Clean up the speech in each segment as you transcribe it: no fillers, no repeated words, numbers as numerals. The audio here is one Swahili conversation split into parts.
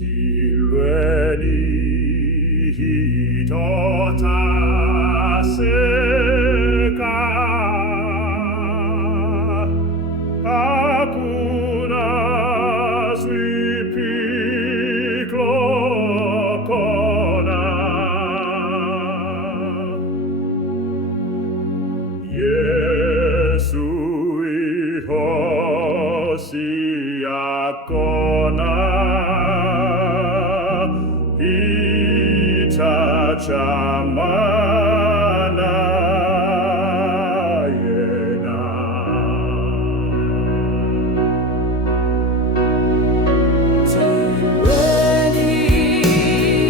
Tilweni hitotaseka, hakuna swipiklo kona. Yesu ihosi akona, itachamana yena. Tilweni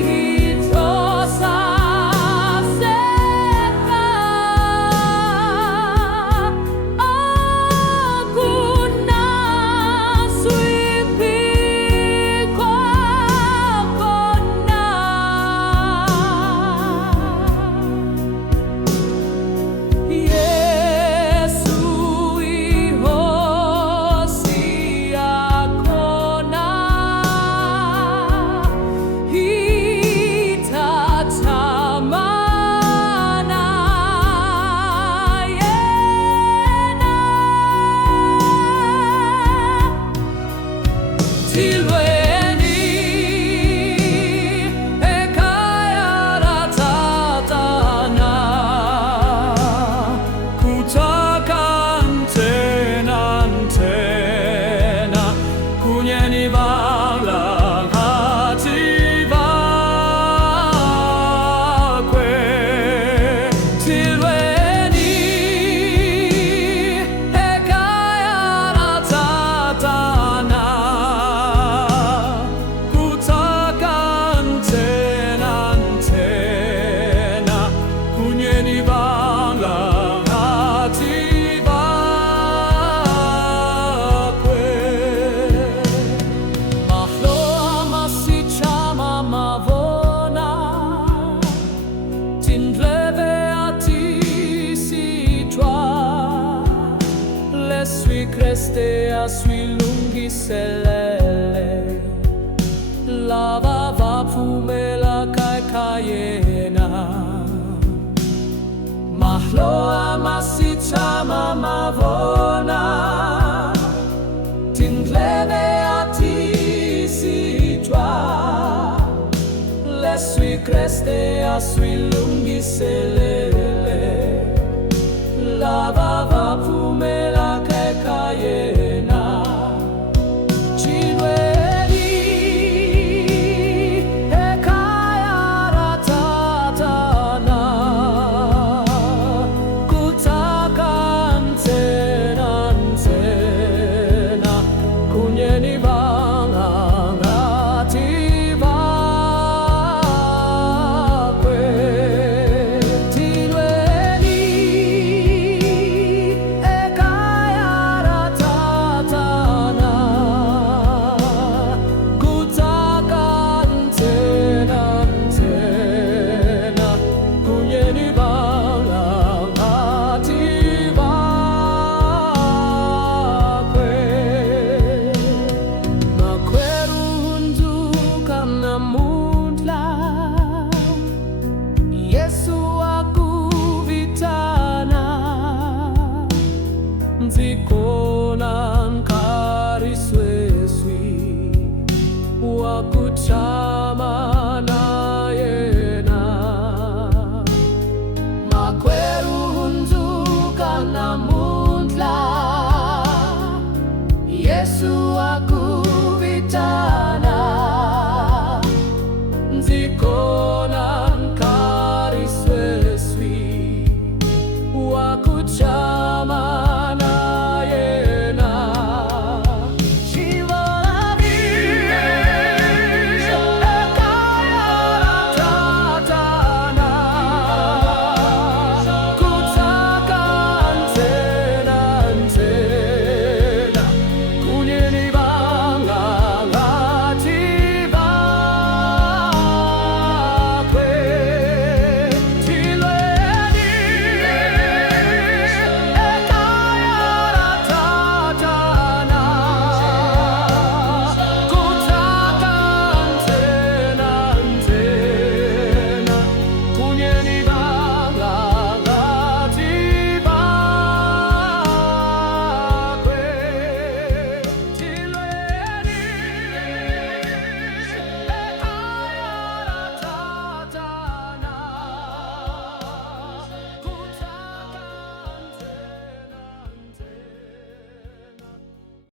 hitotaseka, hakuna swipiklo kona. Yesu ihosi akona, itachamana yena. Tilweni ekaya ratatana, kutaka ntena ntena, kunyeni bala hati bakwe. Tilweni ekaya ratatana, kutaka ntena ntena, kunyeni bala hati bakwe. Mahlo amasichama mavona, tindleve atisitwa, leswi Kriste aswilungiselele, lava vapfumela kayena. Mahlo amasichama mavona, tindleve atisitwa, leswi Kriste aswilungiselele, lava vapfumela kayena. Tilweni ekaya ratatana, kutaka ntena ntena, kunyeni bala hati bakwe. Tilweni ekaya ratatana, kutaka ntena ntena, kunyeni bala hati bakwe. Makweru hunduka namundla, Yesu akuvitana, nzikona nkarisweswi wakucha